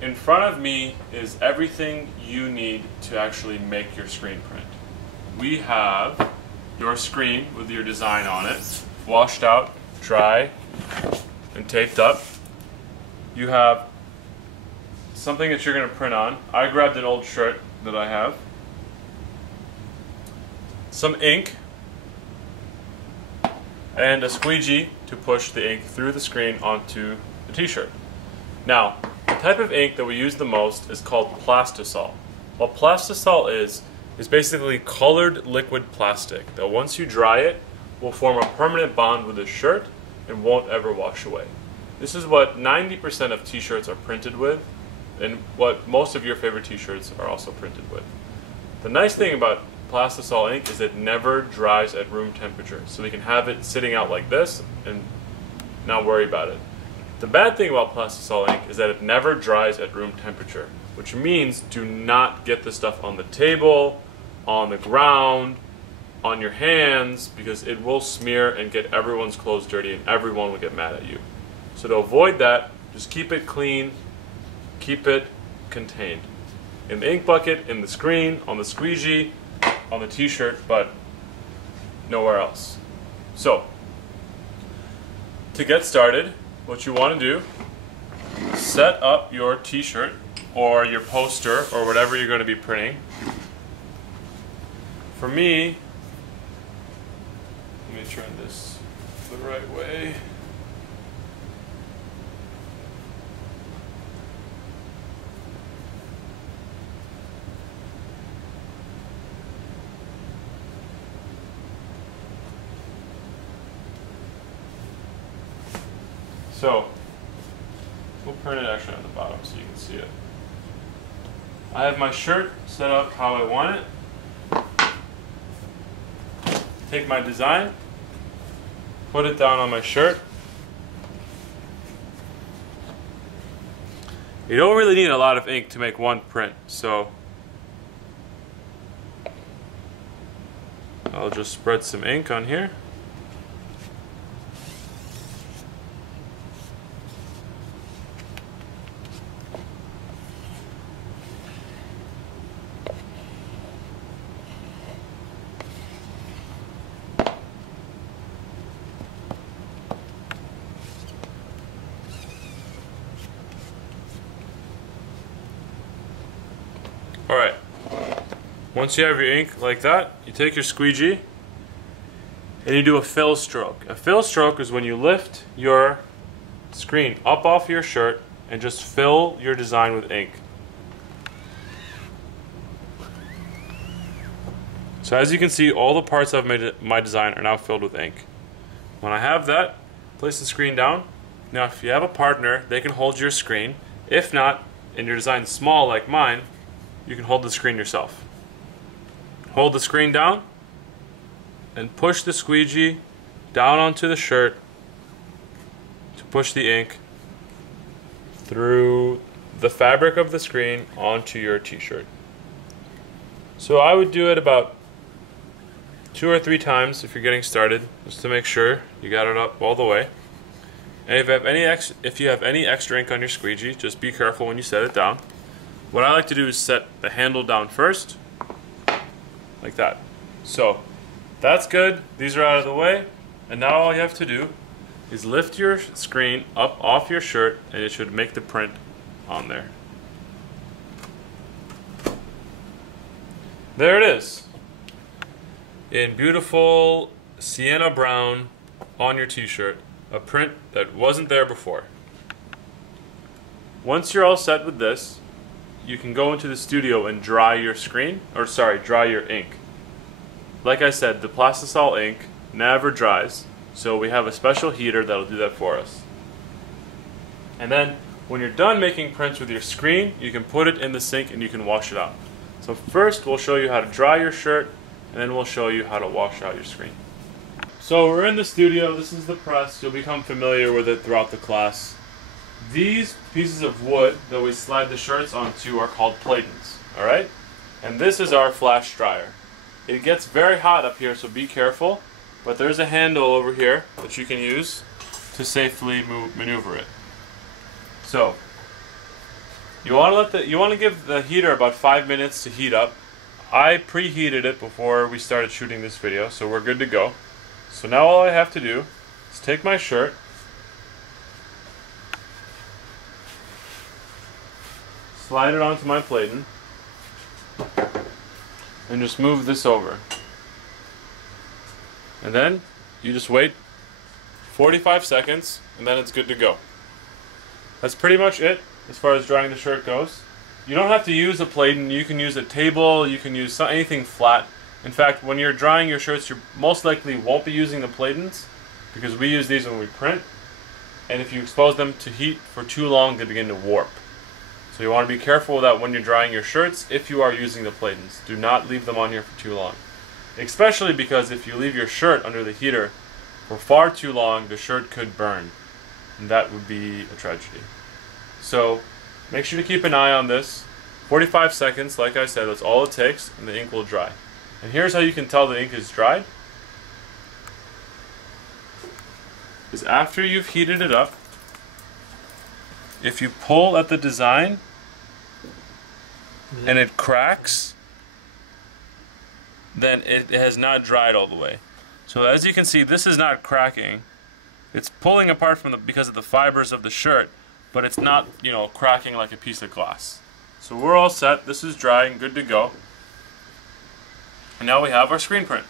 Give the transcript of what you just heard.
in front of me is everything you need to actually make your screen print. We have your screen with your design on it, washed out, dry, and taped up. You have something that you're going to print on. I grabbed an old shirt that I have, some ink, and a squeegee to push the ink through the screen onto the t-shirt. Now, the type of ink that we use the most is called Plastisol. What Plastisol is basically colored liquid plastic that once you dry it will form a permanent bond with the shirt and won't ever wash away. This is what 90% of t-shirts are printed with, and what most of your favorite t-shirts are also printed with. The nice thing about Plastisol ink is it never dries at room temperature, so we can have it sitting out like this and not worry about it. The bad thing about Plastisol ink is that it never dries at room temperature, which means do not get this stuff on the table, on the ground, on your hands, because it will smear and get everyone's clothes dirty and everyone will get mad at you. So to avoid that, just keep it clean, keep it contained. In the ink bucket, in the screen, on the squeegee, on the t-shirt, but nowhere else. So, to get started, what you want to do, set up your t-shirt or your poster or whatever you're going to be printing. For me, let me turn this the right way. So, we'll print it actually on the bottom so you can see it. I have my shirt set up how I want it. Take my design, put it down on my shirt. You don't really need a lot of ink to make one print, so I'll just spread some ink on here. Alright, once you have your ink like that, you take your squeegee and you do a fill stroke. A fill stroke is when you lift your screen up off your shirt and just fill your design with ink. So as you can see, all the parts of my design are now filled with ink. When I have that, place the screen down. Now if you have a partner, they can hold your screen. If not, and your design's small like mine, you can hold the screen yourself. Hold the screen down and push the squeegee down onto the shirt to push the ink through the fabric of the screen onto your t-shirt. So I would do it about 2 or 3 times if you're getting started, just to make sure you got it up all the way. And if you have any extra ink on your squeegee, just be careful when you set it down. What I like to do is set the handle down first, like that. So, that's good. These are out of the way. And now all you have to do is lift your screen up off your shirt and it should make the print on there. There it is. In beautiful sienna brown on your t-shirt. A print that wasn't there before. Once you're all set with this, you can go into the studio and dry your screen, or sorry, dry your ink. Like I said, the Plastisol ink never dries, so we have a special heater that'll do that for us. And then, when you're done making prints with your screen, you can put it in the sink and you can wash it out. So first, we'll show you how to dry your shirt, and then we'll show you how to wash out your screen. So we're in the studio, this is the press, you'll become familiar with it throughout the class. These pieces of wood that we slide the shirts onto are called platens, alright? And this is our flash dryer. It gets very hot up here, so be careful, but there's a handle over here that you can use to safely maneuver it. So, You want to give the heater about 5 minutes to heat up. I preheated it before we started shooting this video, so we're good to go. So now all I have to do is take my shirt, slide it onto my platen, and just move this over. And then you just wait 45 seconds, and then it's good to go. That's pretty much it as far as drying the shirt goes. You don't have to use a platen. You can use a table, you can use anything flat. In fact, when you're drying your shirts, you most likely won't be using the platens, because we use these when we print, and if you expose them to heat for too long, they begin to warp. So you want to be careful with that when you're drying your shirts if you are using the platens. Do not leave them on here for too long. Especially because if you leave your shirt under the heater for far too long, the shirt could burn, and that would be a tragedy. So make sure to keep an eye on this. 45 seconds, like I said, that's all it takes, and the ink will dry. And here's how you can tell the ink is dried. Is after you've heated it up, if you pull at the design and it cracks, then it has not dried all the way. So as you can see, this is not cracking. It's pulling apart because of the fibers of the shirt, but it's not, cracking like a piece of glass. So we're all set. This is drying, good to go. And now we have our screen print.